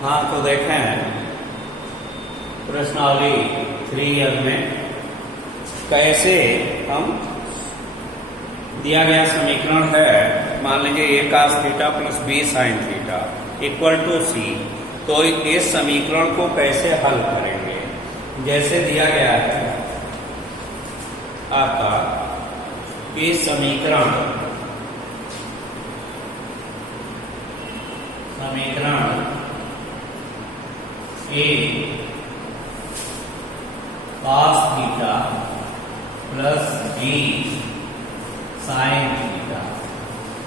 हाँ, तो देखें प्रश्नावली 3 में कैसे हम दिया गया समीकरण है, मान लीजिए a cos theta plus b sin theta equal to c। तो इस समीकरण को कैसे हल करेंगे? जैसे दिया गया है आपका कि समीकरण a cos theta plus b sin theta,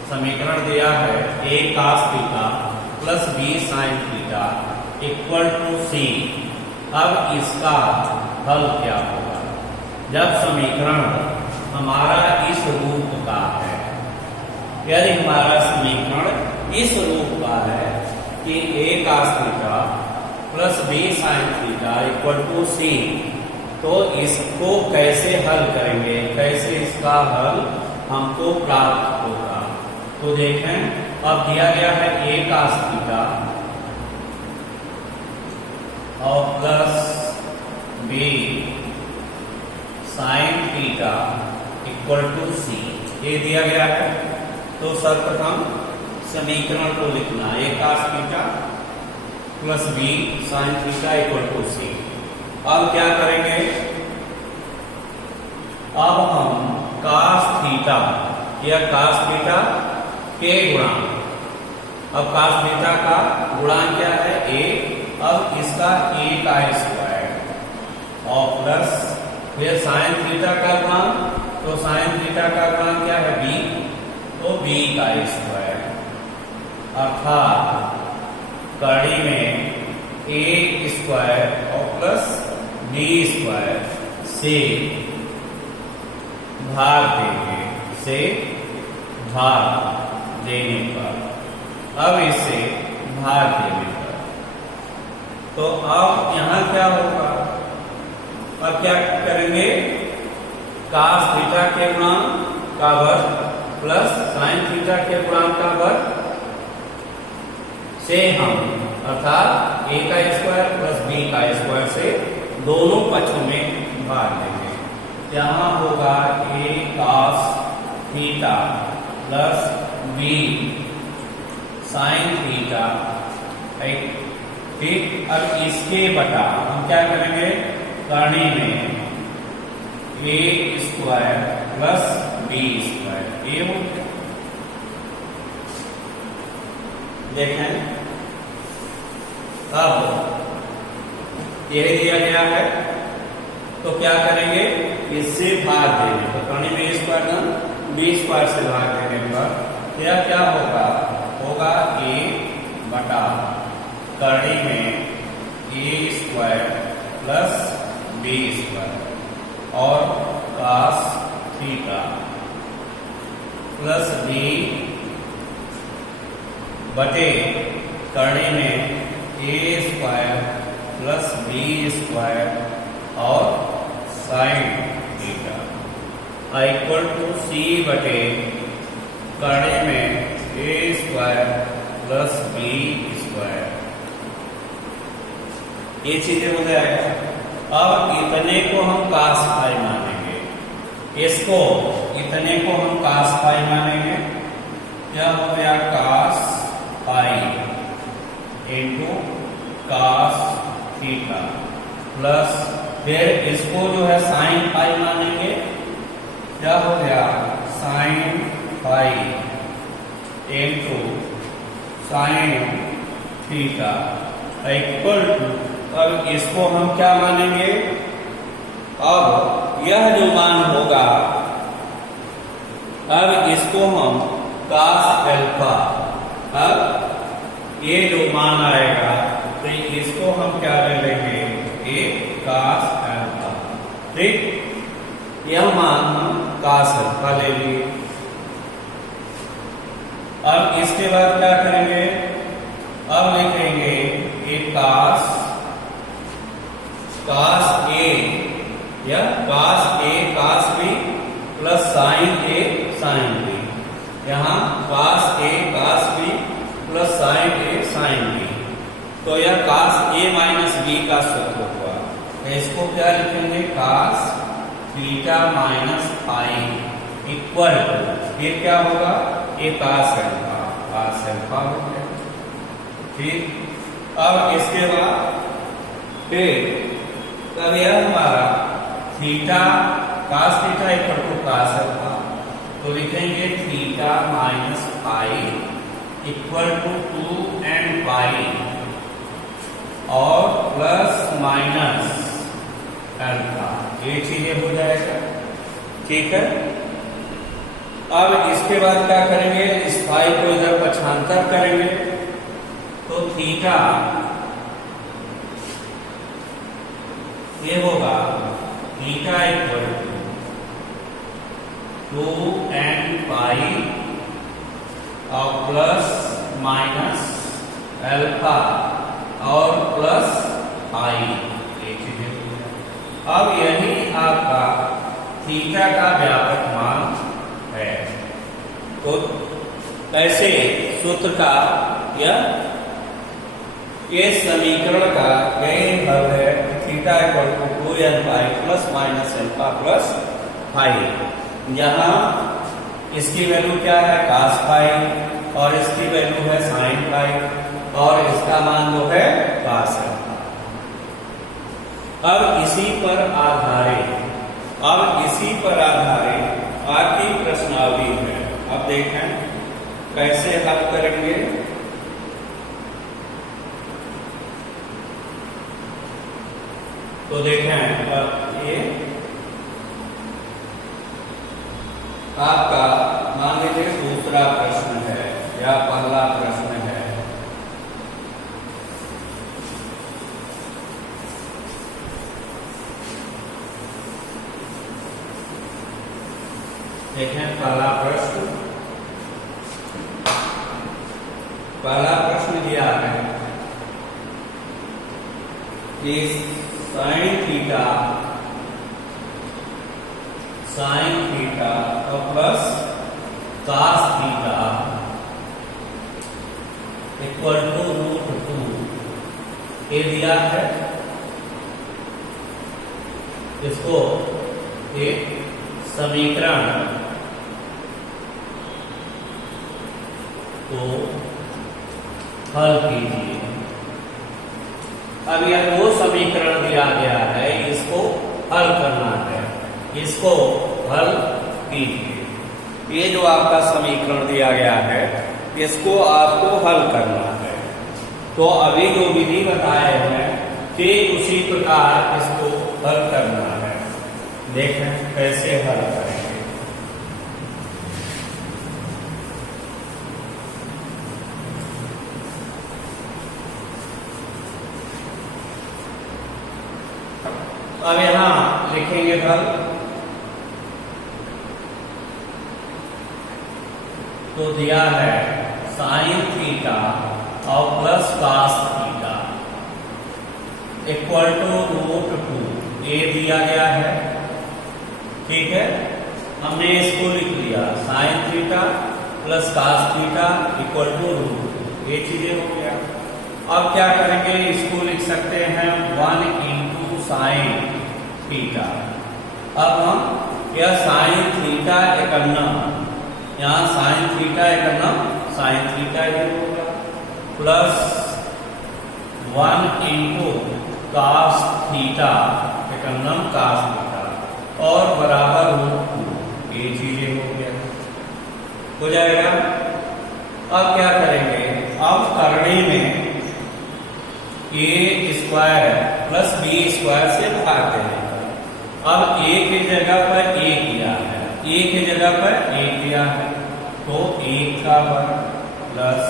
समीकरण दिया है a cos theta plus b sin theta equal to c। अब इसका हल क्या होगा? जब समीकरण हमारा इस रूप का है, यदि हमारा समीकरण इस रूप का है कि a cos theta plus b sin theta equal to c, तो इसको कैसे हल करेंगे, कैसे इसका हल हमको प्राप्त होगा? तो देखें, अब दिया गया है a cos थीटा और plus b sin theta equal to c, ये दिया गया है। तो सर्वप्रथम समीकरण को लिखना a cos theta plus b sin theta equal to c। अब क्या करेंगे? अब हम cos थीटा या cos थीटा के गुणांक, अब cos थीटा का गुणांक क्या है? a। अब इसका a का स्क्वायर और प्लस फिर sin थीटा का गुणांक, तो sin थीटा का गुणांक क्या है? b, तो b का स्क्वायर, अर्थात कड़ी में a स्क्वायर और प्लस b स्क्वायर से भाग देंगे, से भाग देने पर, अब इसे भाग देने पर, तो अब यहां क्या होगा? अब क्या करेंगे? cos थीटा के गुणांक का वर्ग प्लस sin थीटा के गुणांक का वर्ग से हम, अर्थात a का स्क्वायर प्लस b का स्क्वायर से दोनों पक्षों में भाग देंगे। यहाँ होगा a cos theta plus b sin theta, ठीक। अब इसके बटा हम क्या करेंगे? करनी में a square plus b square, ये हो गया। देखें, अब यही दिया गया है, तो क्या करेंगे? इससे भाग देंगे, तो करनी में a स्क्वायर ना b स्क्वायर से भाग देने पर यह क्या होगा? होगा a बटा करनी में a square plus b square और cos थीटा प्लस b बटे करनी में a square plus b square और sin theta equal to c बटे करने में a square plus b square, ये चीजें हो जाएगा। अब इतने को हम cos फाई मानेंगे, इसको इतने को हम cos फाई मानेंगे, यह हो गया cos phi into cos theta plus फिर इसको जो है sin फाई मानेंगे, क्या हो गया? sin phi into sin theta equal to, अब इसको हम क्या मानेंगे? अब यह जो मान होगा, अब इसको हम cos अल्फा, अब ये जो मान आएगा तो इसको हम क्या ले लेंगे? a cos अल्फा, ठीक। यह मान हम cos अल्फा ले लिए। अब इसके बाद क्या करेंगे? अब लिखेंगे a cos a या cos a cos b plus sin a sin b, यहाँ cos a cos b plus sin a sin b, तो यह cos a माइनस b का सूत्र हुआ। तो इसको क्या लिखेंगे, cos theta minus phi equal to, ये क्या होगा, ये cos अल्फा हो गया। ठीक, अब इसके बाद फिर तब यह हमारा theta cos theta equal to cos alpha, तो लिखेंगे theta minus phi equal to 2 pi और प्लस माइनस अल्फा, ये चीजें हो जाएगा। ठीक है, अब इसके बाद क्या करेंगे, इस फाई को इधर पक्षांतर करेंगे, तो थीटा ये होगा थीटा इक्वल टू 2 पाई और प्लस माइनस अल्फा और प्लस आई, ये चीजें। अब यही आपका थीटा का व्यापक मान है। तो ऐसे सूत्र का या ये समीकरण का यही हल है, theta equal to 2n pi plus minus alpha plus phi. यहाँ इसकी वैल्यू क्या है, cos फाई, और इसकी वैल्यू है sin फाई, और इसका मान जो है cos अल्फा। अब इसी पर आधारित आपकी प्रश्नावली है। अब देखें कैसे हल करेंगे। तो देखें ये आपका मान लीजिए दूसरा प्रश्न है या पहला प्रश्न है। देखें पहला प्रश्न दिया है कि साइन थीटा और plus cos theta equal to √2 ये दिया है। इसको एक समीकरण को हल कीजिए। अब यह दो समीकरण दिया गया है, इसको हल करना है, इसको हल कीजिए। ये जो आपका समीकरण दिया गया है इसको आपको हल करना है। तो अभी जो विधि बताए हैं ठीक उसी प्रकार इसको हल करना है। देखें कैसे हल करेंगे। अब यहां लिखेंगे हल। तो दिया है साइन थीटा और plus cos theta equal to √2 ये दिया गया है। ठीक है, हमने इसको लिख लिया sine theta plus cos theta equal to √2, ये चीजें हो गया। अब क्या करेंगे, इसको लिख सकते हैं 1 इंटू साइन थीटा। अब हम यह साइन थीटा एकन्ना, यहाँ साइन थीटा एकन्ना साइन थीटा ये होगा प्लस 1 इंटू cos थीटा एकन्ना cos थीटा और बराबर √2, ये चीजें हो जाएगा। अब क्या करेंगे, अब करने में a square plus b square से भाग देंगे। अब a की जगह पर a किया है, a की जगह पर a किया है, तो 1 का वर्ग प्लस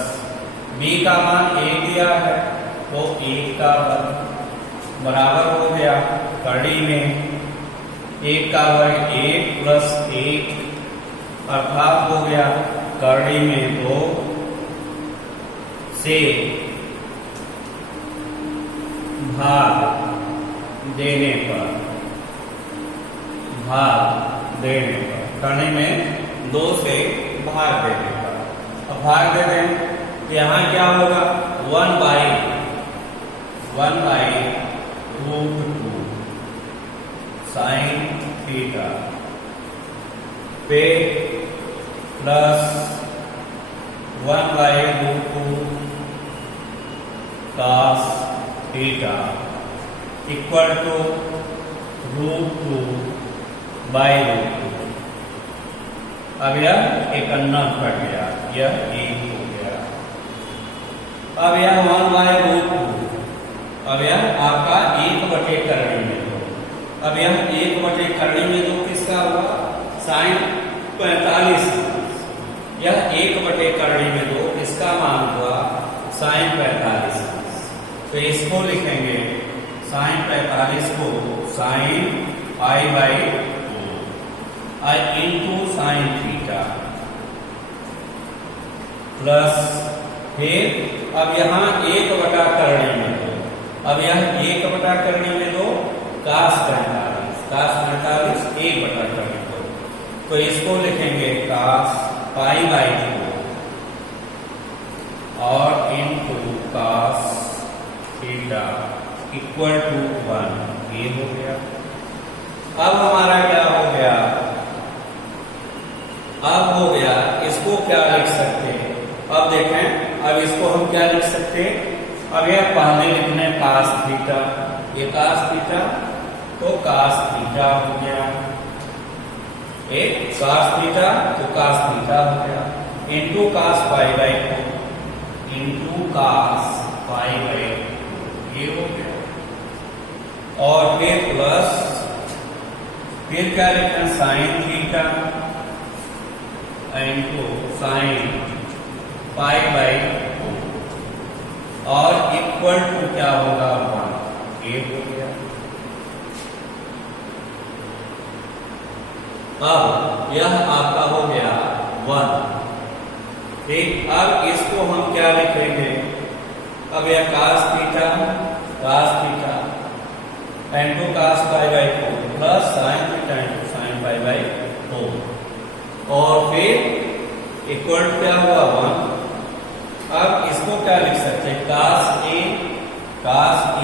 b का मान 1 दिया है तो 1 का वर्ग बराबर हो गया कड़ी में 1 का वर्ग 1 प्लस 1 अर्थात हो गया कड़ी में 2 से भाग देने पर करने में 2 से भाग देने पर। अब भाग दे दें, यहाँ क्या होगा 1 बाई 1/√2 साइन थीटा पे plus 1/√2 cos theta equal to √2/√2। अब यह एक अन्ना कट गया, यह एक हो गया। अब यह 1/√2, अब यह आपका 1/करणी में दो। अब यह 1/करणी में दो किसका हुआ? साइन 45। यह 1/करणी में दो किसका मान हुआ? साइन 45। तो इसको लिखेंगे साइन 45 को sine π/2 into sine theta plus फिर अब यहाँ 1/करणी में दो। अब यह 1/करणी में दो cos 45, cos 45 1/करणी दो। तो इसको लिखेंगे cos π/2 और into cos theta equal to 1। ये हो गया। अब हमारा क्या हो गया? अब हो गया, इसको क्या लिख सकते हैं? अब देखें, अब इसको हम क्या लिख सकते हैं? अब यह पहले लिखने cos थीटा, ये cos थीटा, तो cos थीटा हो गया। एक cos थीटा तो cos थीटा हो गया इंटू cos π/2 इंटू cos π/2 ये हो गया। और फिर प्लस फिर क्या लिखना? साइन थीटा इंटू साइन π/2 और इक्वल टू क्या होगा? 1। ये हो गया। अब यह आपका हो गया 1। ठीक, अब इसको हम क्या लिखेंगे? अब यह cos theta into cos π/2 plus sine theta into sine π/2 और फिर इक्वल क्या हुआ? 1। अब इसको क्या लिख सकते हैं? cos A cos B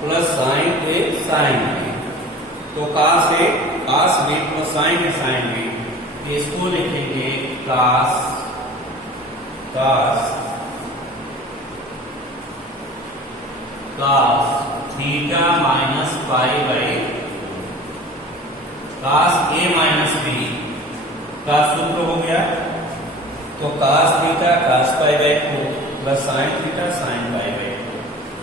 plus sine A sine B। तो cos A cos B plus sine A sine B, इसको लिखेंगे cos theta minus π/2। cos A minus B का सूत्र हो गया, तो cos theta cos π/2 plus sine theta sine π/2।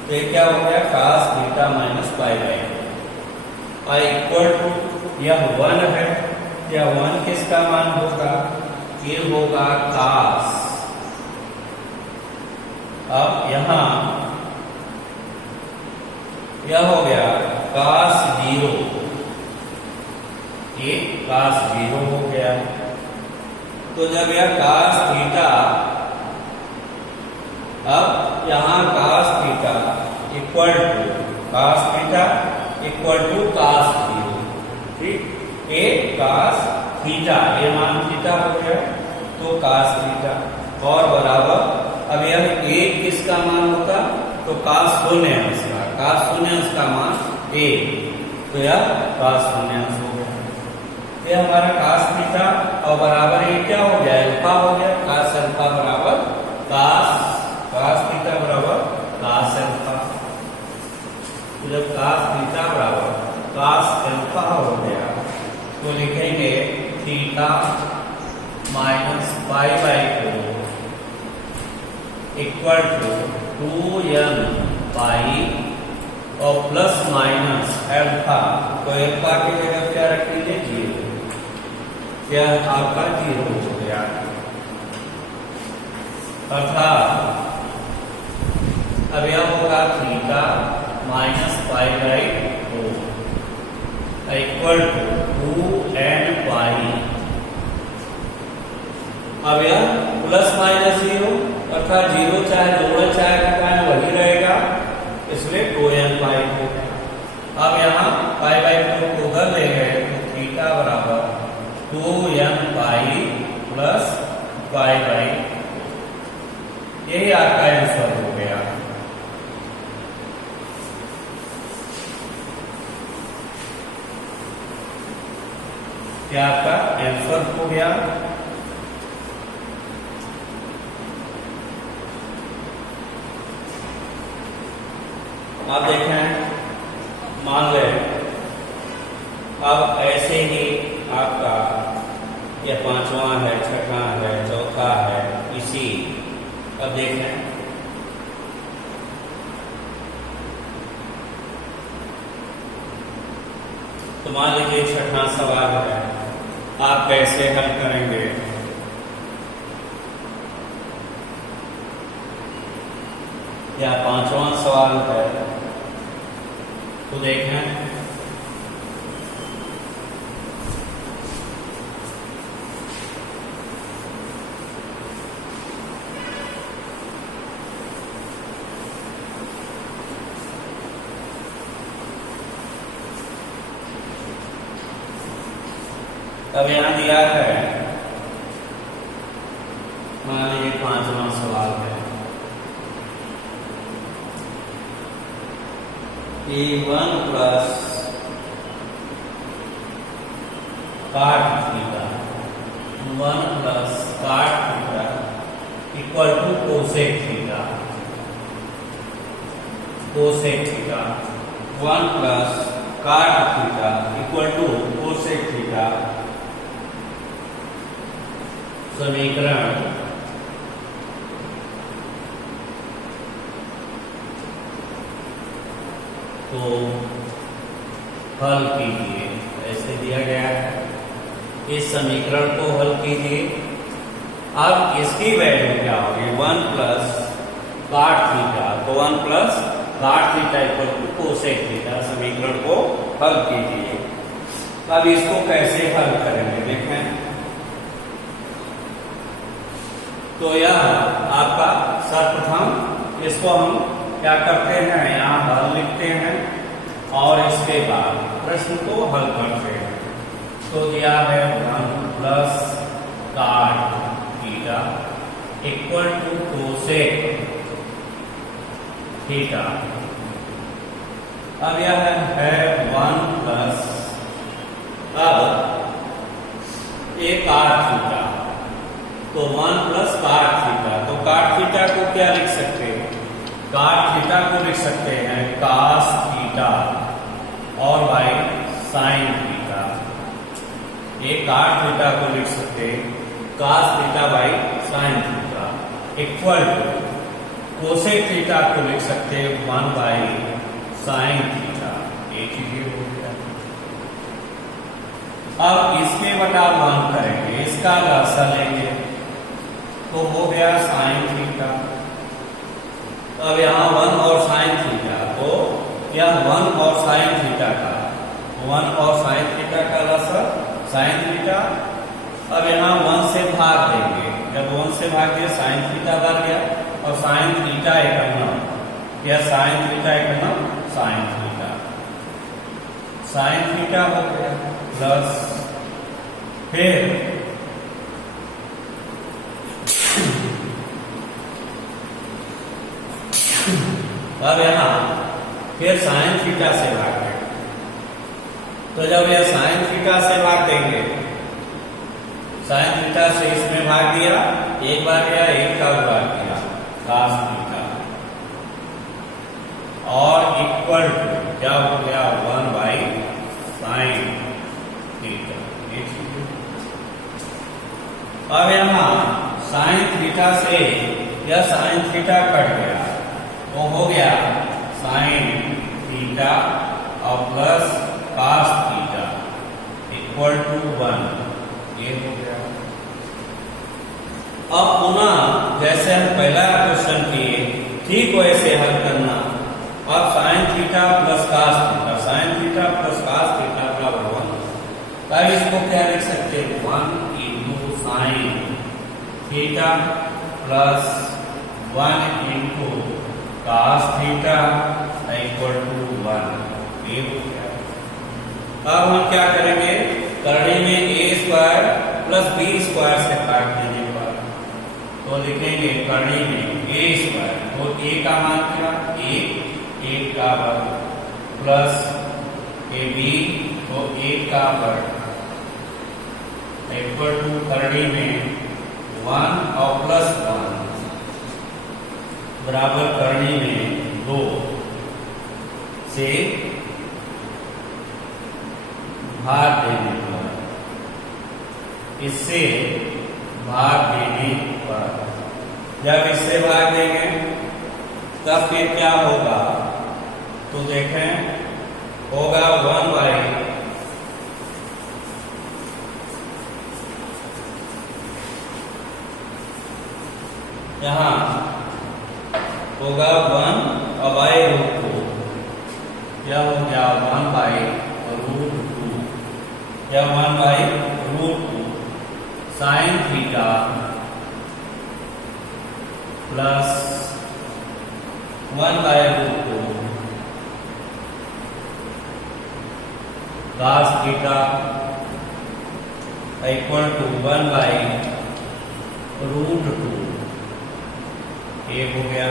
तो ये क्या हो गया? cos theta minus π/2 equal to यह 1 है। यह 1 किसका मान होगा? ये होगा cos। अब यहां यह हो गया cos 0, ये cos 0 हो गया। तो जब यह cos थीटा, अब यहां cos theta equal to cos 0, ठीक, ये cos थीटा, ये मान थीटा हो गया, तो cos थीटा और बराबर अब यह एक किसका मान होता? तो cos 0 का मान 1, तो यह cos 0 हो गया। ये हमारा cos थीटा और बराबर ये क्या हो गया? अल्फा हो गया। cos अल्फा बराबर cos थीटा बराबर cos अल्फा। तो जब cos थीटा बराबर cos अल्फा हो गया तो लिखेंगे theta minus π/2 equal to 2n pi और प्लस माइनस अल्फा। तो अल्फा की जगह क्या रखेंगे? 0। क्या आपका 0 हो गया। अर्थात अब यह होगा theta minus π/2 equal to 2n pi. अब यह प्लस माइनस 0 अर्थात 0 चाहे जोड़े चाहे घटाएं वही रहेगा, इसलिए 2n पाई हो गया। अब यहाँ π/2 को उधर ले गए तो थीटा बराबर 2n पाई प्लस π/2। यही आपका आंसर हो गया। क्या आपका आंसर हो गया। आप देखें, मान लें अब ऐसे ही आपका यह पांचवा है, छठा है, चौथा है, इसी अब देखें तो मान लीजिए छठा सवाल है, आप कैसे हल करेंगे। या पांचवा सवाल है तो देखें अब यहां दिया है, मान लीजिए पांचवा सवाल है, A1 plus cot theta 1 plus cot theta equal to cosec theta. Cosec theta 1 plus cot theta equal to cosec theta. समीकरण को हल कीजिए, ऐसे दिया गया है। इस समीकरण को हल कीजिए। अब इसकी वैल्यू क्या होगी, 1 प्लस cot थीटा, तो 1 plus cot theta equal to cosec theta. समीकरण को हल कीजिए। अब इसको कैसे हल करेंगे देखें, तो यह आपका सर्वप्रथम इसको हम क्या करते हैं, यहाँ हल लिखते हैं और इसके बाद प्रश्न को हल करते हैं। तो दिया है 1 plus cot theta equal to cosec theta. अब यह है 1 प्लस, अब एक cot थीटा, तो 1 प्लस cot थीटा, तो cot थीटा को क्या लिख सकते हैं, cot थीटा को लिख सकते हैं cos थीटा और बाई sin थीटा। एक cot थीटा को लिख सकते हैं cos theta by sin theta equal to cosec theta को लिख सकते हैं 1 बाई sin थीटा। एक ही हो गया। अब इसके बटा 1 करेंगे, इसका लसा लेंगे तो हो गया sin थीटा। अब यहाँ 1 और sin थीटा, तो यह 1 और sin थीटा का 1 और sin थीटा का लसा sin थीटा। अब यहाँ 1 से भाग देंगे, जब 1 से भाग दिया sin थीटा बन गया और sin थीटा एकम, यह sin थीटा एकम sin थीटा, sin थीटा हो गया प्लस फिर अब यहाँ फिर sin थीटा से भाग देंगे, तो जब यह sin थीटा से भाग देंगे, sin थीटा से इसमें भाग दिया, एक बार गया, एक का भाग दिया cos थीटा और इक्वल टू क्या हो गया 1 बाई sin थीटा। अब यहाँ sin थीटा से यह sin थीटा कट गया, वो हो गया sin थीटा और plus cos theta equal to 1, ये हो गया। अब पुनः जैसे हम पहला क्वेश्चन किए ठीक वैसे हल करना। अब sin theta plus cos theta, sin theta plus cos theta का 1, तब इसको क्या लिख सकते हैं 1 into sin theta plus 1 into cos theta equal to 1, ये हो गया। अब हम क्या करेंगे, करने में a square plus b square से काट देने पर तो लिखेंगे करने में a स्क्वायर, तो a का मान क्या 1 का वर्ग प्लस ab तो 1 का वर्ग इक्वल टू करड़ी में 1 और प्लस 1 बराबर करड़ी में 2 से भाग देने पर, इससे भाग देने पर, जब इससे भाग देंगे तब फिर क्या होगा, तो देखें होगा 1 बाई यहाँ होगा 1 और बाई रूट 2, यह हो गया 1 बाई रूट 2, यह 1 by root 2 sine theta plus 1 by root 2 cos theta equal to 1 by root 2, ये हो गया।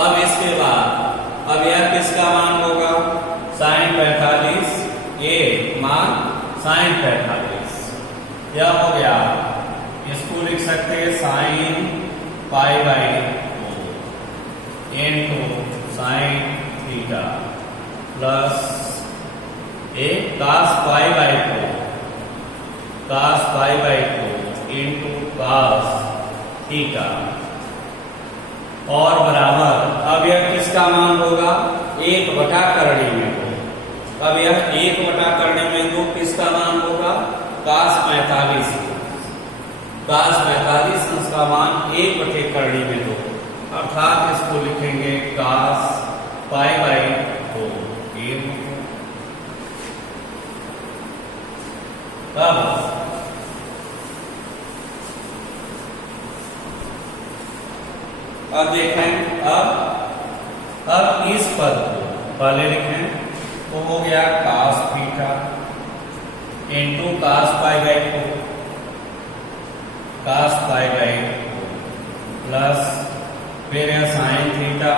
अब इसके बाद अब यह किसका मान होगा, साइन 45, ये मान साइन 45, यह हो गया। इसको लिख सकते हैं sign pi by 2 into sine theta plus एक cos pi by 2 cos pi by 2 into cos theta और बराबर, अब यह किसका मान होगा, 1 बटा करड़ी में 2, अब यह 1 बटा करड़ी में 2 किसका मान होगा, cos 45, cos 45 इसका मान 1 बटे करड़ी में 2, अर्थात इसको लिखेंगे cos पाई बाई 2। अब देखें, अब इस पद को पहले लिखें तो हो गया cos theta into cos pi by 2 cos pi by 2 plus फिर है sine theta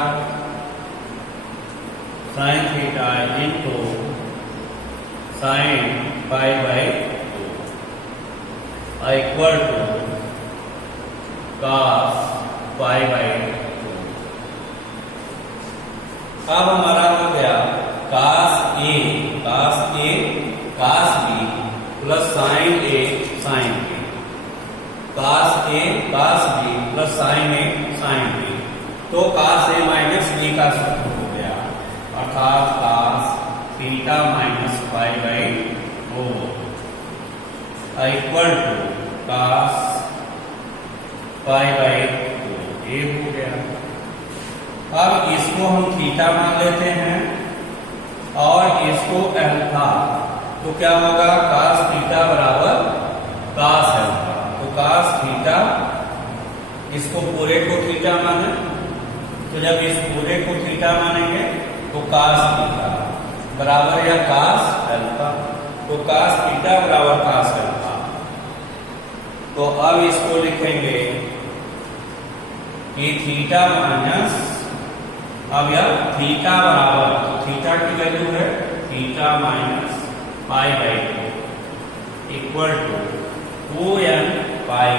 into sine pi by 2 equal to cos pi by 2। अब हमारा हो गया cos A cos B plus sine A sine B, cos A cos B plus sine A sine B, तो cos A minus B का सूत्र हो गया, अर्थात cos theta minus pi by 2 equal to cos pi by 2, ये हो गया। अब इसको हम थीटा मान लेते हैं और इसको अल्फा, तो क्या होगा cos थीटा बराबर cos अल्फा, तो cos थीटा, इसको पूरे को थीटा माने, तो जब इस पूरे को थीटा मानेंगे तो cos थीटा बराबर या cos अल्फा, तो cos थीटा बराबर cos अल्फा। तो अब इसको लिखेंगे कि थीटा माइनस, अब यह थीटा बराबर, तो थीटा की वैल्यू है theta minus pi by 2 equal to 2n pi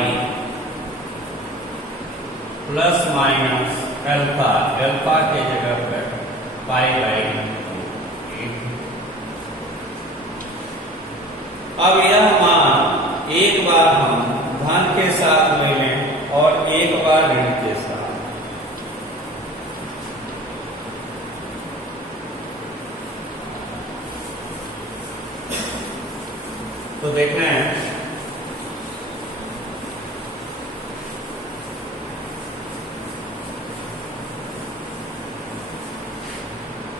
plus minus alpha, alpha के जगह पर पाई बाई 2। अब यह मान एक बार हम धन के साथ ले लें और एक बार ऋण के साथ, तो देख रहे हैं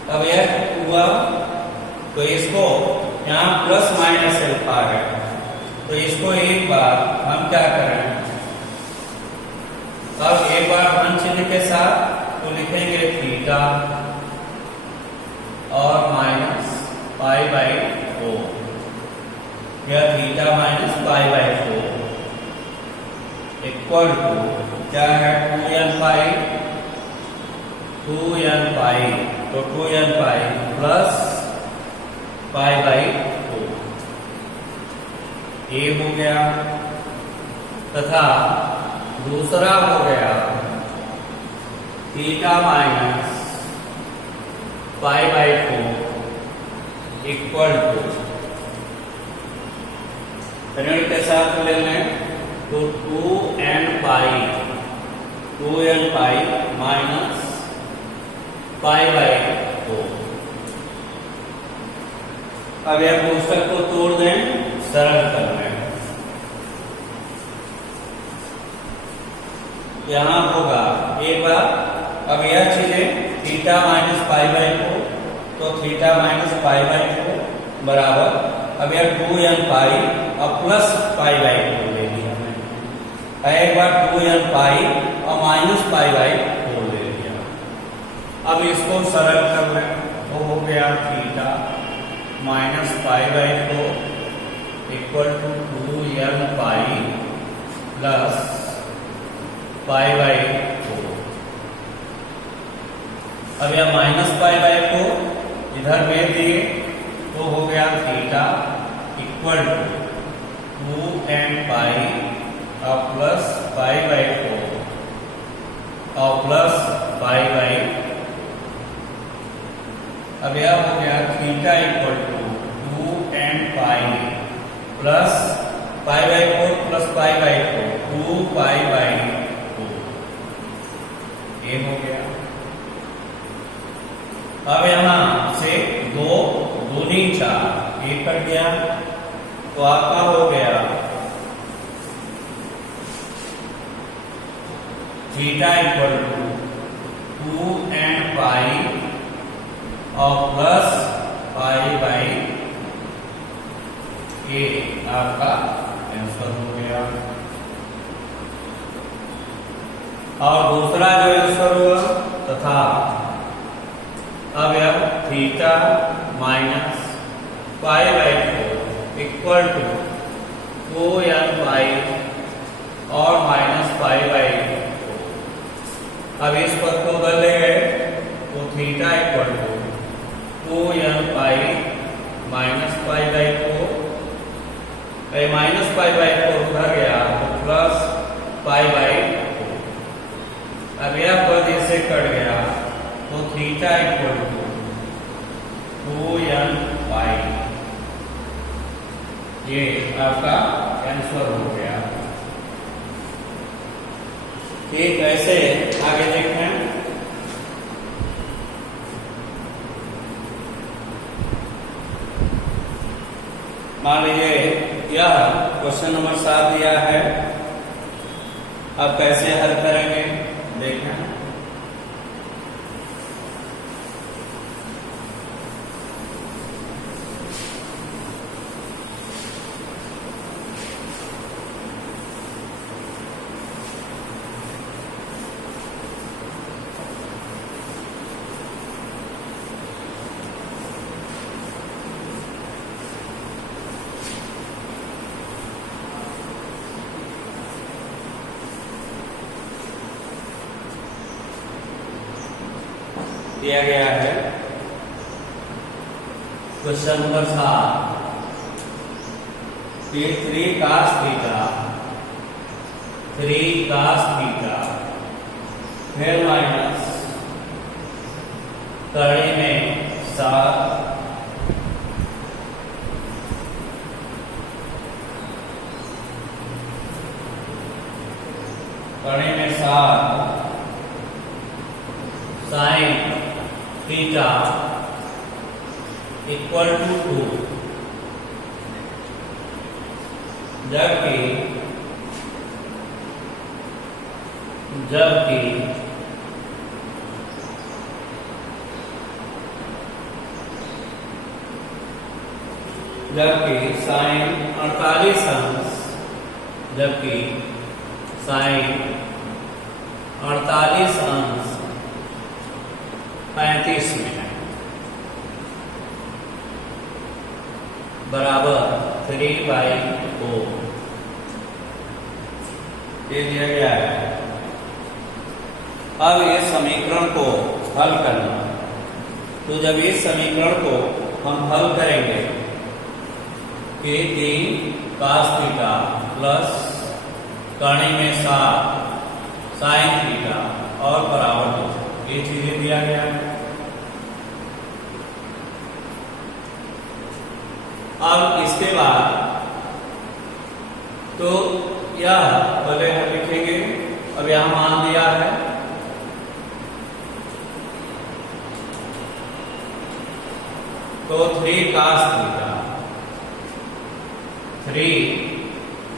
अब यह हुआ, तो इसको यहाँ प्लस माइनस अल्फा है, तो इसको एक बार हम क्या करें, अब एक बार धन चिन्ह के साथ तो लिखेंगे थीटा और माइनस पाई बाई 4, यह theta minus pi by 4 equal to क्या है 2n पाई तो 2n pi plus pi by 2 ये हो गया, तथा दूसरा हो गया theta minus pi by 4 equal to ऋण के साथ ले लें तो 2n pi minus pi by 2। अब यह पुस्तक को तोड़ दें, सरल कर लें। यहां होगा एक बार, अब यह चीजें थीटा माइनस पाई बाई 4, तो थीटा माइनस पाई बाई 4 बराबर, अब यह 2n पाई और प्लस पाई बाई 4 ले लिया हमने। एक बार 2n पाई और माइनस पाई बाई 4 ले लिया। अब इसको सरल कर लें तो हो गया theta minus pi by 4 equal to 2n pi plus pi by 4। अब यह माइनस पाई बाई 4 इधर भेज दिए तो हो गया theta equal to 2n pi और प्लस पाई बाई 4 और प्लस पाई बाई। अब यह हो गया theta equal to 2n pi plus pi by 4 plus pi by 4 2 pi by 4 ये हो गया। अब यहां से 2 दूनी 4 एक कट गया तो आपका हो गया theta equal to 2n pi और प्लस पाई बाई ये आपका आंसर हो गया। और दूसरा जो आंसर हुआ तथा अब यह theta minus pi by 4 equal to 2n pi और माइनस पाई बाई 4। अब इस पद को बदल ले गए तो theta equal to 2n pi minus pi by 4, minus pi by 4 उधर गया तो प्लस पाई बाई 4। अब यह पद इससे कट गया तो थीटा इक्वल टू 2n पाई ये आपका आंसर हो गया। ठीक, ऐसे आगे देखें। मान लीजिए यह क्वेश्चन नंबर 7 दिया है, अब कैसे हल करेंगे देखें। दिया गया है क्वेश्चन नंबर 7 कि 3 cos थीटा फिर माइनस कड़ी में 7 कड़ी में 7 साइन थीटा इक्वल टू 2, जबकि साइन 48 अंश, जबकि साइन 48 अंश 35 मिनट बराबर 3/4 ये दिया गया है। अब ये समीकरण को हल करना, तो जब इस समीकरण को हम हल करेंगे कि 3 cos थीटा प्लस कर्ण में 7 sin थीटा और बराबर 2, ये चीजें दिया गया है। अब इसके बाद तो यह पहले हम लिखेंगे, अब यहां मान दिया है तो 3 cos थीटा, 3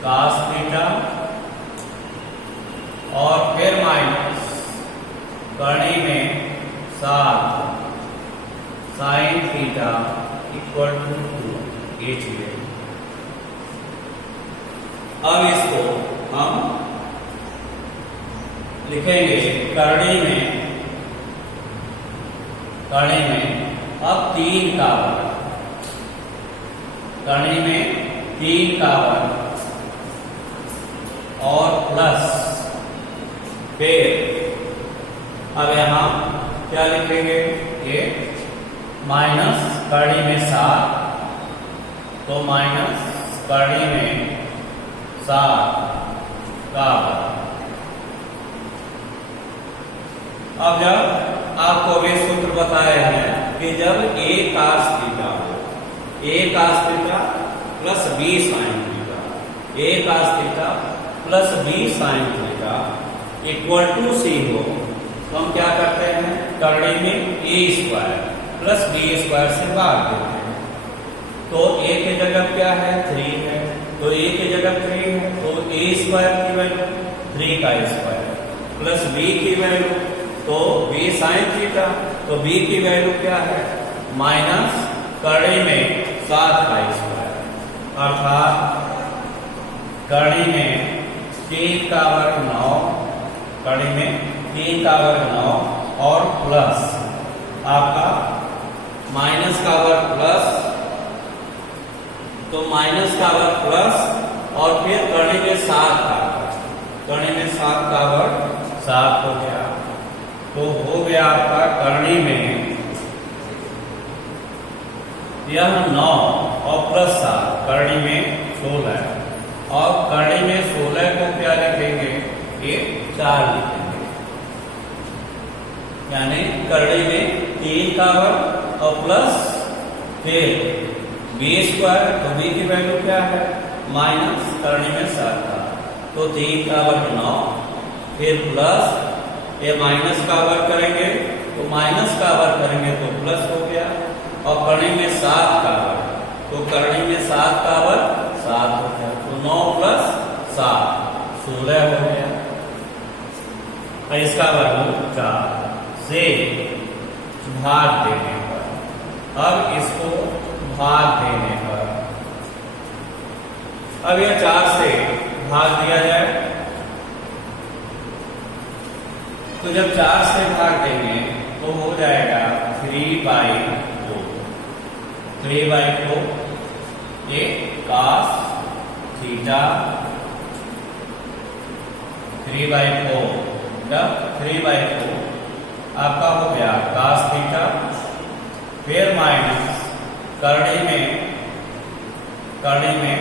cos थीटा और फिर माइनस कर्ण में 7 sin थीटा इक्वल टू 2, ये चीजें। अब इसको हम लिखेंगे कर्ण में अब 3 का वर्ग, कर्ण में 3 का वर्ग और प्लस फिर अब यहां क्या लिखेंगे, ये माइनस कर्ण में 7, तो माइनस कर्ण में 7 का वर्ग। अब जब आपको वे सूत्र बताया है कि जब a cos थीटा हो, a cos theta plus b sin theta, a cos theta plus b sin theta equal to c हो, तो हम क्या करते हैं, कर्ण में a square plus b square से भाग देते हैं। तो a की जगह क्या है, 3 है, तो a की जगह 3 है, तो a स्क्वायर की वैल्यू 3 का स्क्वायर प्लस b की वैल्यू तो b sin थीटा, तो b की वैल्यू क्या है, माइनस कर्ण में 7 का स्क्वायर, अर्थात कर्ण में 3 का वर्ग 9, कर्ण में 3 का वर्ग 9 और प्लस आपका माइनस का वर्ग प्लस, तो माइनस का वर्ग प्लस और फिर कर्ण में 7 का वर्ग, कर्ण में 7 का वर्ग 7 हो गया, तो हो गया आपका कर्ण में यह 9 और प्लस 7, कर्ण में 16 और कर्ण में 16 को क्या लिखेंगे, ये 4 लिखेंगे, यानी कर्ण में 3 का वर्ग और प्लस फिर b स्क्वायर, तो b की वैल्यू क्या है, माइनस कर्ण में 7 का, तो 3 का वर्ग 9 फिर प्लस ये माइनस का वर्ग करेंगे, तो माइनस का वर्ग करेंगे तो प्लस हो गया, और कर्ण में 7 का वर्ग, तो कर्ण में 7 का वर्ग 7 हो गया, तो 9 प्लस 7 16 हो गया, और इसका वर्ग 4 से भाग देने पर, अब इसको भाग देने पर, अब यह 4 से भाग दिया जाए, तो जब 4 से भाग देंगे तो हो जाएगा 3/4, 3/4 ये cos थीटा, 3/4 जब 3/4 आपका हो गया cos थीटा, फिर माइनस कर्ण में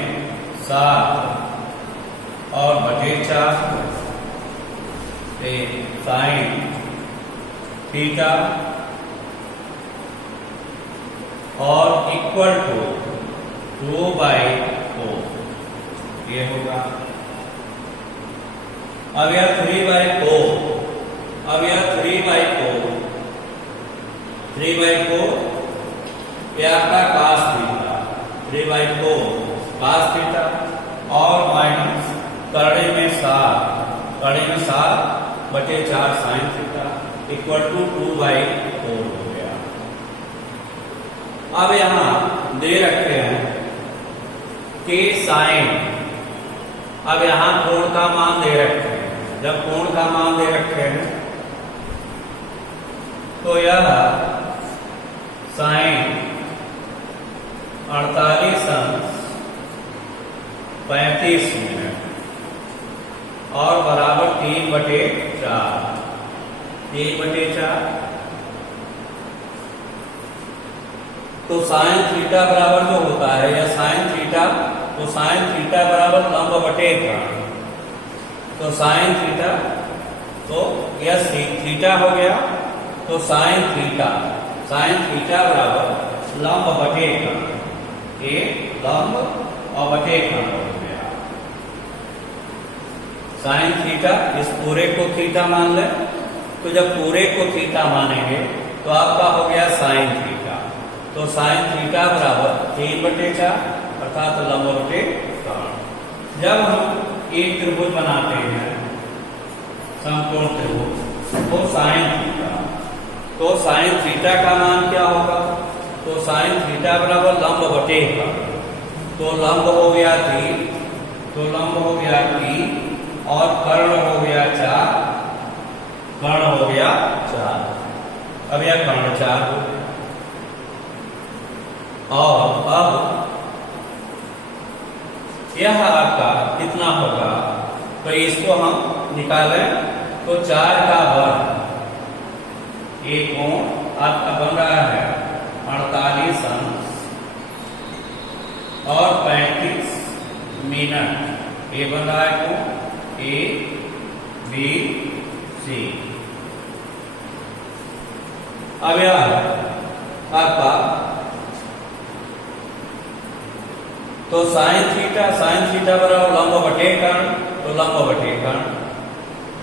7 और बटे 4 sin थीटा और इक्वल टू 2/4, ये होगा। अब यह 3/4, अब यह 3/4 ये आपका cos थीटा, 3/4 cos थीटा और माइनस कर्ण में 7 बटे 4 sin थीटा इक्वल टू 2/4 हो गया। अब यहां दे रखे हैं कि sin, अब यहां कोण का मान दे रखे हैं, जब कोण का मान दे रखे हैं तो यह sin 48 और बराबर 3/4, 3/4 तो साइन थीटा बराबर जो होता है या साइन थीटा, तो साइन थीटा बराबर लंब बटे कर्ण। तो साइन थीटा, तो यह थीटा हो गया, तो साइन थीटा बराबर लंब बटे कर्ण, ये लंब और बटे कर्ण हो गया। साइन थीटा, इस पूरे को थीटा मान ले, तो जब पूरे को थीटा मानेंगे तो आपका हो गया साइन थीटा। तो साइन थीटा बराबर 3/4 अर्थात लंब बटे कर्ण। जब हम एक त्रिभुज बनाते हैं, समकोण त्रिभुज, तो साइन थीटा का मान क्या होगा? तो साइन थीटा बराबर लंब बटे कर्ण। तो लंब हो गया 3, तो लंब हो गया 3 और कर्ण हो गया 4, कर्ण हो गया 4। अब यह कर्ण 4 हो गया। और अब यह आपका कितना होगा? तो इसको हम निकालें तो 4 का वर्ग, एक कोण आपका बन रहा है 48 अंश और 35 मिनट। ये बन रहा है कोण ए बी सी। अब यह आपका, तो साइन थीटा बराबर लंब बटे कर्ण, तो लंब बटे कर्ण,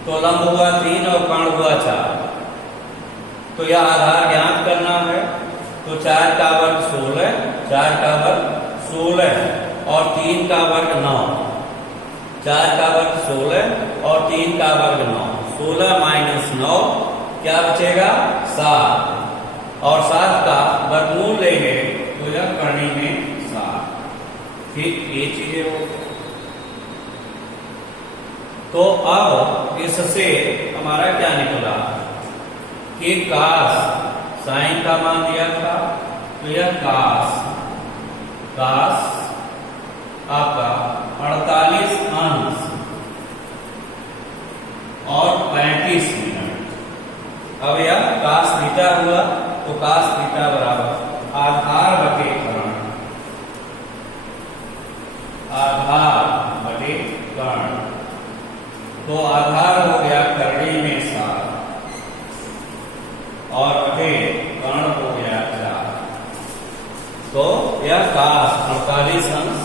तो लंब हुआ 3 और कर्ण हुआ 4। तो यह आधार ज्ञात करना है, तो 4 का वर्ग 16, 4 का वर्ग 16 और 3 का वर्ग 9, 4 का वर्ग 16 और 3 का वर्ग 9, 16 माइनस 9 क्या बचेगा? 7, और 7 का वर्गमूल लेंगे तो यह करनी में 7। ठीक, ये चीजें हो गई। तो अब इससे हमारा क्या निकला कि कास, साइन का मान दिया था, तो यह कास आपका 48 अंश और 35 मिनट। अब यह कास थीटा हुआ, तो कास थीटा बराबर आधार बटे कर्ण, आधार बटे कर्ण। तो आधार हो गया करनी में 7 और बटे कर्ण हो गया 4। तो यह कास 48 अंश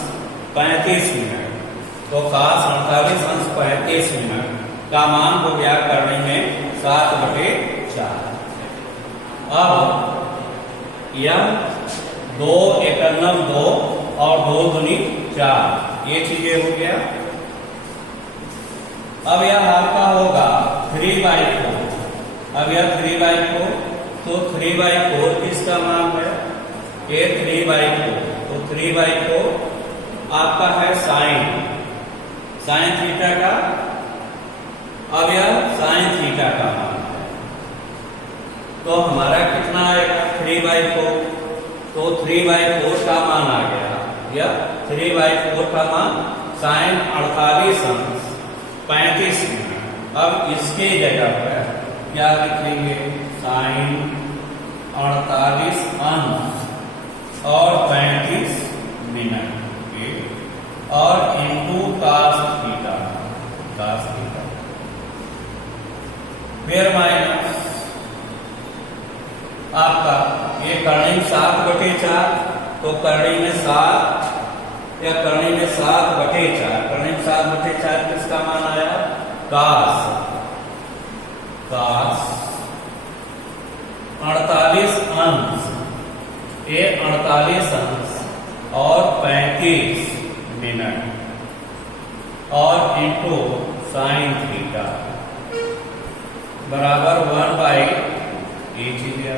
35 मिनट, तो कास 48 अंश 35 मिनट का मान हो गया करनी में 7/4। अब यह 2 एकम 2 और 2 दूनी 4, ये चीजें हो गया। अब यह आपका होगा 3/4। अब यह 3/4, तो 3/4 किसका मान है? ये 3/4, तो 3/4 आपका है साइन थीटा का। अब यह साइन थीटा का मान है, तो हमारा कितना आएगा? 3/4, तो 3/4 का मान आ गया। यह 3/4 का मान साइन 48 अंश 35 मिनट। अब इसके जगह पर क्या लिखेंगे? साइन 48 अंश और 35 मिनट और इनटू कास थीटा, फिर माइनस आपका ये करनी 7/4, तो करनी में 7 या करनी में 7/4, करनी में 7/4 किसका मान आया? कास 48 अंश, ये 48 अंश और 35 मिनट और इनटू साइन थीटा बराबर 1/, ये चीज है।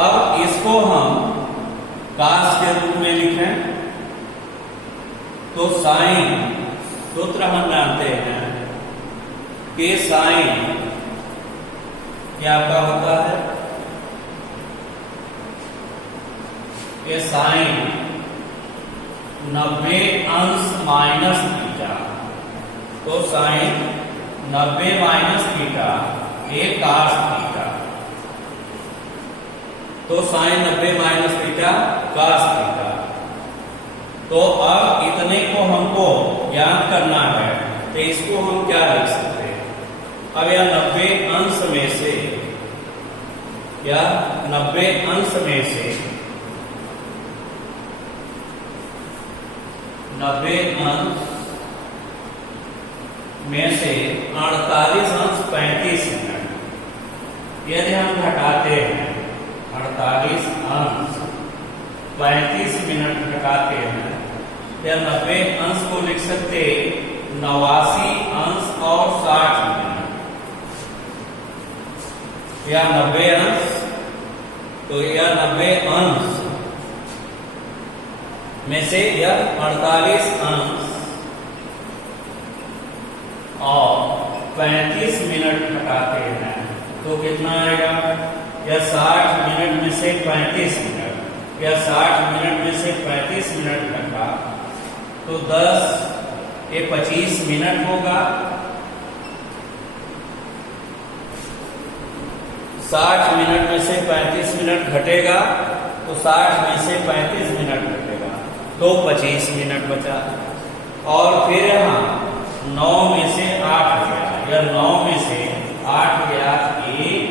अब इसको हम कास के रूप में लिखें, तो साइन, सूत्र हम जानते हैं कि साइन क्या आपका होता है? ये साइन 90 अंश माइनस थीटा, तो sine 90 minus theta A cos theta, तो sine 90 minus theta cos theta. तो अब इतने को हमको ज्ञात करना है, तो इसको हम क्या लिख सकते हैं? अब यह 90 अंश में से, या 90 अंश में से 90 अंश में से 48 अंश 35 मिनट यदि हम घटाते हैं, 48 अंश 35 मिनट घटाते हैं, या 90 अंश को लिख सकते 89 अंश और 60 मिनट, या 90 अंश, तो यह 90 अंश में से यह 48 अंश और 35 मिनट घटाते हैं, तो कितना आएगा? यह 60 मिनट में से 35 मिनट, या 60 मिनट में से 35 मिनट घटा तो 10 ये 25 मिनट होगा। 60 मिनट में से 35 मिनट घटेगा, तो 60 में से 35 मिनट घटेगा, तो 25 मिनट बचा। और फिर यहाँ 9 में से 8 गया, या 9 में से 8 गया 1,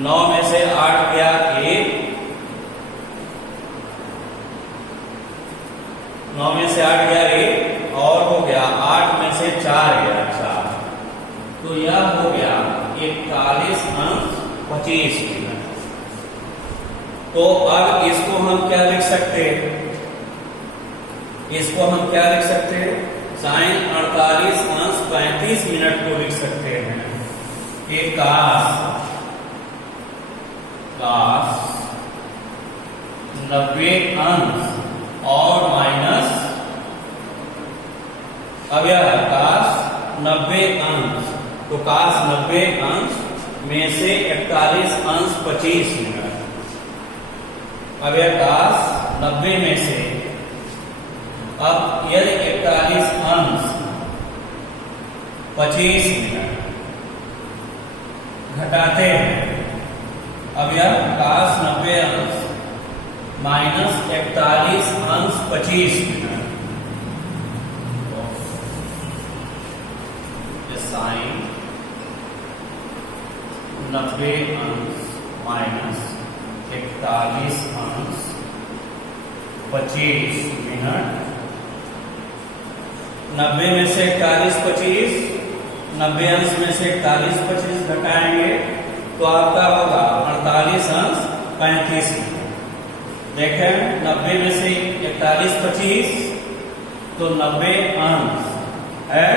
9 में से 8 गया 1, 9 में से 8 गया 1, और हो गया 8 में से 4 गया 4, तो यह हो गया 41 अंश 25 मिनट। तो अब इसको हम क्या लिख सकते हैं? इसको हम क्या लिख सकते हैं? साइन 48 अंश 35 मिनट को लिख सकते हैं कि cos 90 अंश और माइनस, अब यह cos 90 अंश, तो cos 90 अंश में से 41 अंश 25 मिनट, अब यह cos 90 में से, अब यदि 41 अंश 25 मिनट घटाते हैं, अब यह cos 90 अंश माइनस 41 अंश 25 मिनट, साइन 90 अंश माइनस 41 अंश 25 मिनट, 90 में से 41 25, 90 अंश में से 41 25 घटाएंगे तो आपका होगा 48 अंश 35 मिनट। देखें 90 में से 41 25, तो 90 अंश है,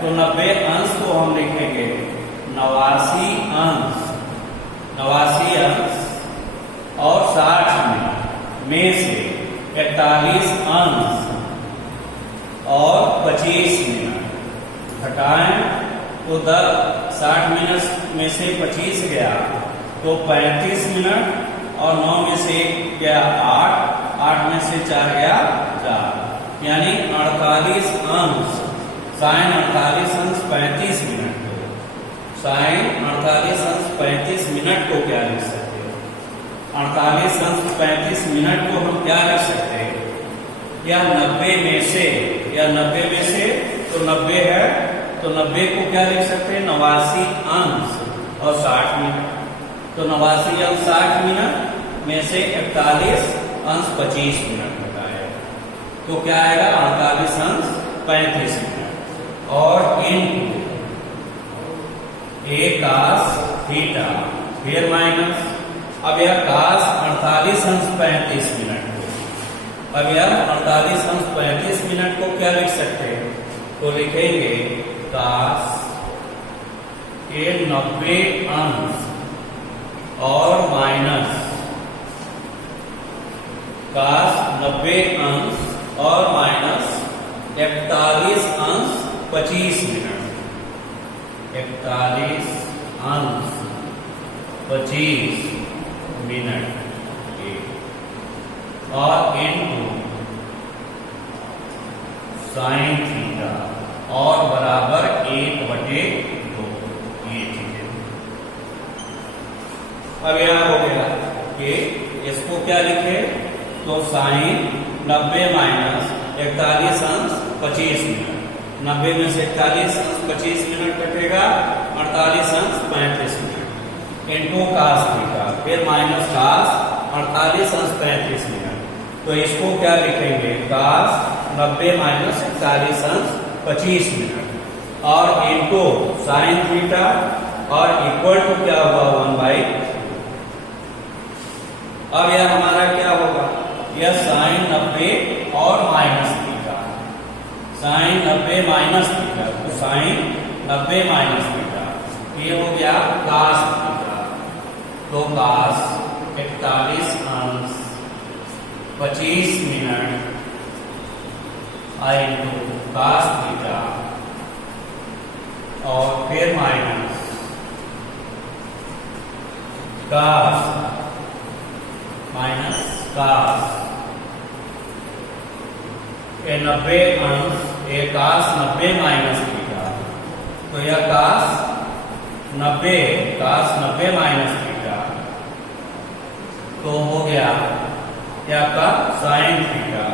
तो 90 अंश को हम लिखेंगे 89 अंश, 89 अंश और 60 मिनट में से 41 अंश और 25 मिनट घटाएं, तो 60 मिनट में से 25 गया तो 35 मिनट, और 9 में से 1 गया 8, 8 में से 4 गया 4, यानी 48 अंश, साइन 48 अंश 35 मिनट को, साइन 48 अंश 35 मिनट को क्या लिख सकते हैं? 48 अंश 35 मिनट को हम क्या लिख सकते हैं? या 90 में से, या 90 में से तो 90 है, तो 90 को क्या लिख सकते हैं? 89 अंश और 60 मिनट, तो 89 अंश 60 मिनट में से 41 अंश 25 मिनट होता है, तो क्या आएगा? 48 अंश 35 मिनट, और इनटू ए cos थीटा, फिर माइनस, अब यह cos 48 अंश 35 मिनट को, अब यह 48 अंश 35 मिनट को क्या लिख सकते हैं? तो लिखेंगे cos के 90 अंश और माइनस cos 90 अंश और माइनस 41 अंश 25 मिनट, 41 अंश 25 मिनट, और इनटू साइन थीटा, और बराबर 1/2। अब यह हो गया कि इसको क्या लिखे, तो साइन 90 माइनस 41 अंश 25 मिनट, 90 में से 41 अंश 25 मिनट कटेगा, 48 अंश 35 मिनट इंटू कास थीटा, फिर माइनस कास 48 अंश 35 मिनट। तो इसको क्या लिखेंगे, कास 90 माइनस 41 अंश 25 मिनट और इंटू साइन थीटा और इक्वल टू क्या होगा 1/2। अब यह हमारा क्या होगा, यह साइन 90 और minus theta, sine 90 minus theta, तो साइन 90 माइनस थीटा, ये हो गया कास थीटा। तो कास 41 अंश 25 मिनट इंटू कास थीटा और फिर माइनस कास माइनस कास, ये 90 अंश, ये कास 90 माइनस थीटा, तो यह कास 90 माइनस थीटा, तो हो गया यह आपका साइन थीटा।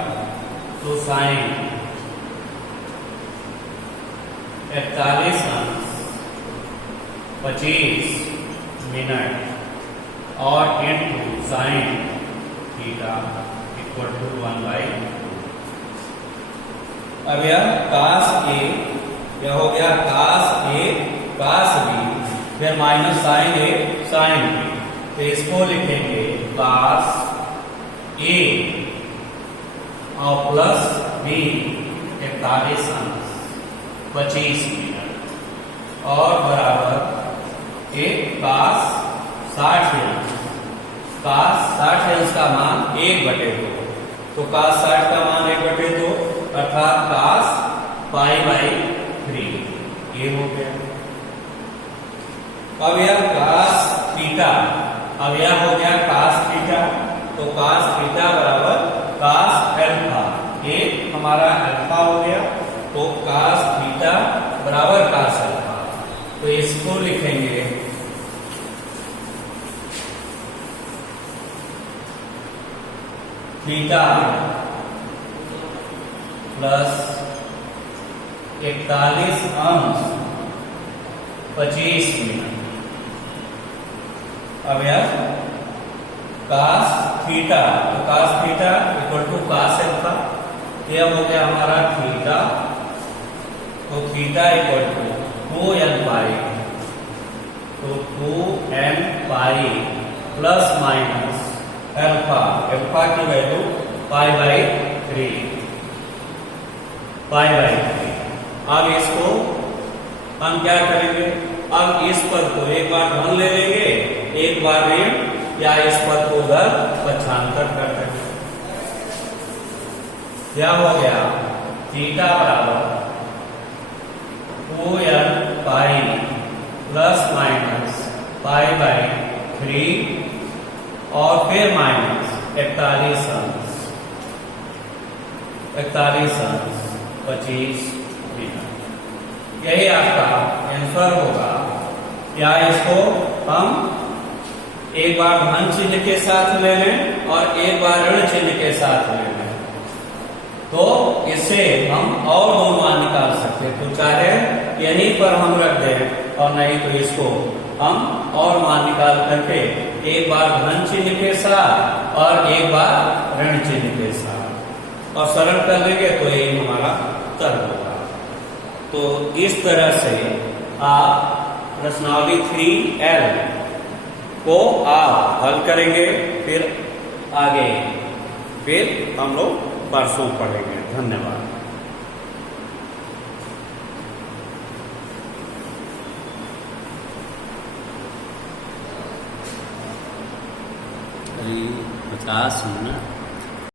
तो साइन 41 अंश 25 मिनट और into sine theta equal to 1/2। अब यह कास ए, यह हो गया कास ए कास बी, फिर minus sine A sine B, तो इसको लिखेंगे कास ए और प्लस बी 41 अंश 25 मिनट और बराबर एक कास 60 अंश, कास 60 अंश का मान 1/2, तो कास 60 का मान 1/2 अर्थात कास π/3, ये हो गया। अब यह कास थीटा, अब यह हो गया कास थीटा, तो कास थीटा बराबर कास अल्फा, ये हमारा अल्फा हो गया, तो कास थीटा बराबर कास अल्फा, तो इसको लिखेंगे थीटा प्लस 41 अंश 25 मिनट। अब यह कास थीटा, तो cos theta equal to cos alpha, यह हो गया हमारा थीटा, तो थीटा इक्वल टू 2n पाई, तो 2n pi plus minus alpha, alpha की वैल्यू π/3, अब इसको हम क्या करेंगे, अब इस पद को एक बार धन ले लेंगे, एक बार ऋण, या इस पद को उधर पक्षांतर कर देंगे। क्या हो गया, थीटा बराबर 2n पाई प्लस माइनस π/3 और फिर माइनस 41 अंश 25 मिनट, यही आपका आंसर होगा। या इसको हम एक बार धन चिन्ह के साथ ले लें और एक बार ऋण चिन्ह के साथ ले लें, तो इससे हम और दो मान निकाल सकते हैं। तो चाहे यहीं पर हम रख दें और नहीं तो इसको हम और मान निकाल करके एक बार धन चिन्ह के साथ और एक बार ऋण चिन्ह के साथ और सरल कर लेंगे तो यही हमारा उत्तर होगा। तो इस तरह से आप प्रश्नावली 3L को आप हल करेंगे, फिर आगे फिर हम लोग परसों पढ़ेंगे। धन्यवाद। अभी 50 मिनट